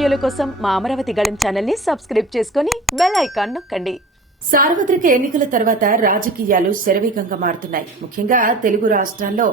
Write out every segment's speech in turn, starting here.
వీడియోల కోసం మా అమరావతి గళం ఛానల్ని సబ్స్క్రైబ్ చేసుకుని బెల్ ఐకాన్ నొక్కండి. సార్వత్రిక ఎన్నికల తర్వాత రాజకీయాలు శరవేగంగా మారుతున్నాయి. ముఖ్యంగా తెలుగు రాష్ట్రాల్లో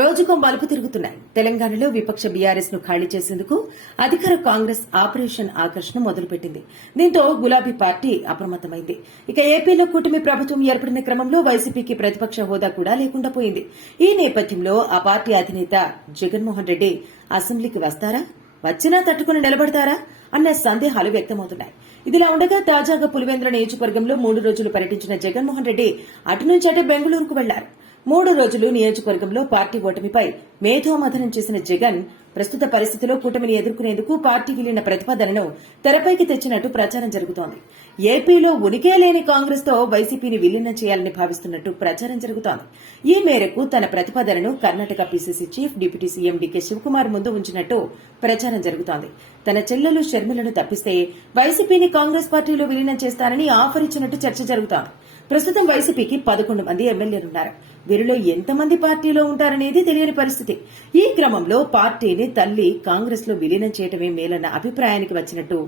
రోజుకో మలుపు తిరుగుతున్నాయి. తెలంగాణలో విపక్ష బీఆర్ఎస్ను ఖాళీ చేసేందుకు అధికార కాంగ్రెస్ ఆపరేషన్ ఆకర్షణ మొదలుపెట్టింది. దీంతో గులాబీ పార్టీ అప్రమత్తమైంది. ఇక ఏపీలో కూటమి ప్రభుత్వం ఏర్పడిన క్రమంలో వైసీపీకి ప్రతిపక్ష హోదా కూడా లేకుండా పోయింది. ఈ నేపథ్యంలో ఆ పార్టీ అధినేత జగన్మోహన్ రెడ్డి అసెంబ్లీకి వస్తారా? వచ్చినా తట్టుకుని నిలబడతారా? అన్న సందేహాలు వ్యక్తమవుతున్నాయి. ఇదిలా ఉండగా తాజాగా పులివేంద్ర నియోజకవర్గంలో మూడు రోజులు పర్యటించిన జగన్మోహన్ రెడ్డి అటు నుంచి అటే బెంగళూరుకు వెళ్ళారు. మూడు రోజులు నియోజకవర్గంలో పార్టీ ఓటమిపై మేధోమథనం చేసిన జగన్ ప్రస్తుత పరిస్థితిలో కూటమిని ఎదుర్కొనేందుకు పార్టీ వెళ్ళిన ప్రతిపాదనను తెరపైకి తెచ్చినట్టు ప్రచారం జరుగుతోంది. ఏపీలో ఉనికే లేని కాంగ్రెస్తో వైసీపీని విలీనం చేయాలని భావిస్తున్నట్టు ప్రచారం జరుగుతోంది. ఈ మేరకు తన ప్రతిపాదనను Karnataka PCC chief deputy CM DK Shivakumar ముందు ఉంచినట్టు ప్రచారం జరుగుతోంది. తన చెల్లెలు షర్మిలను తప్పిస్తే వైసీపీని కాంగ్రెస్ పార్టీలో విలీనం చేస్తానని ఆఫర్ ఇచ్చినట్టు చర్చ జరుగుతోంది. ప్రస్తుతం వైసీపీకి పదకొండు మంది ఎమ్మెల్యేలున్నారు. వీరిలో ఎంతమంది పార్టీలో ఉంటారనేది తెలియని పరిస్థితి. ఈ క్రమంలో పార్టీని తల్లి కాంగ్రెస్లో విలీనం చేయటమే మేలన్న అభిప్రాయానికి వచ్చినట్టు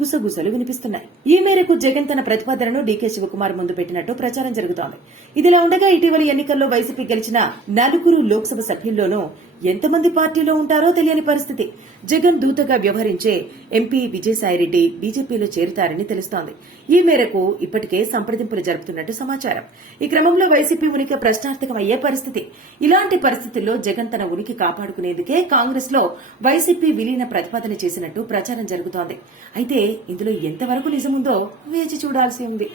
గుసగుసలు వినిపిస్తున్నాయి. ఈ మేరకు జగన్ తన ప్రతిపాదనను డీకే శివకుమార్ ముందు పెట్టినట్టు ప్రచారం జరుగుతోంది. ఇదిలా ఉండగా ఇటీవలి ఎన్నికల్లో వైసీపీ గెలిచిన నలుగురు లోక్సభ సభ్యుల్లోనూ ఎంతమంది పార్టీలో ఉంటారో తెలియని పరిస్థితి. జగన్ దూతగా వ్యవహరించే ఎంపీ విజయసాయిరెడ్డి బీజేపీలో చేరుతారని తెలుస్తోంది. ఈ మేరకు ఇప్పటికే సంప్రదింపులు జరుపుతున్నట్టు సమాచారం. ఈ క్రమంలో వైసీపీ ఉనికి ప్రశ్నార్థకమయ్యే పరిస్థితి. ఇలాంటి పరిస్థితుల్లో జగన్ తన ఉనికి కాపాడుకునేందుకే కాంగ్రెస్లో వైసీపీ విలీన ప్రతిపాదన చేసినట్టు ప్రచారం జరుగుతోంది. అయితే ఇందులో ఎంతవరకు నిజముందో వేచి చూడాల్సి ఉంది.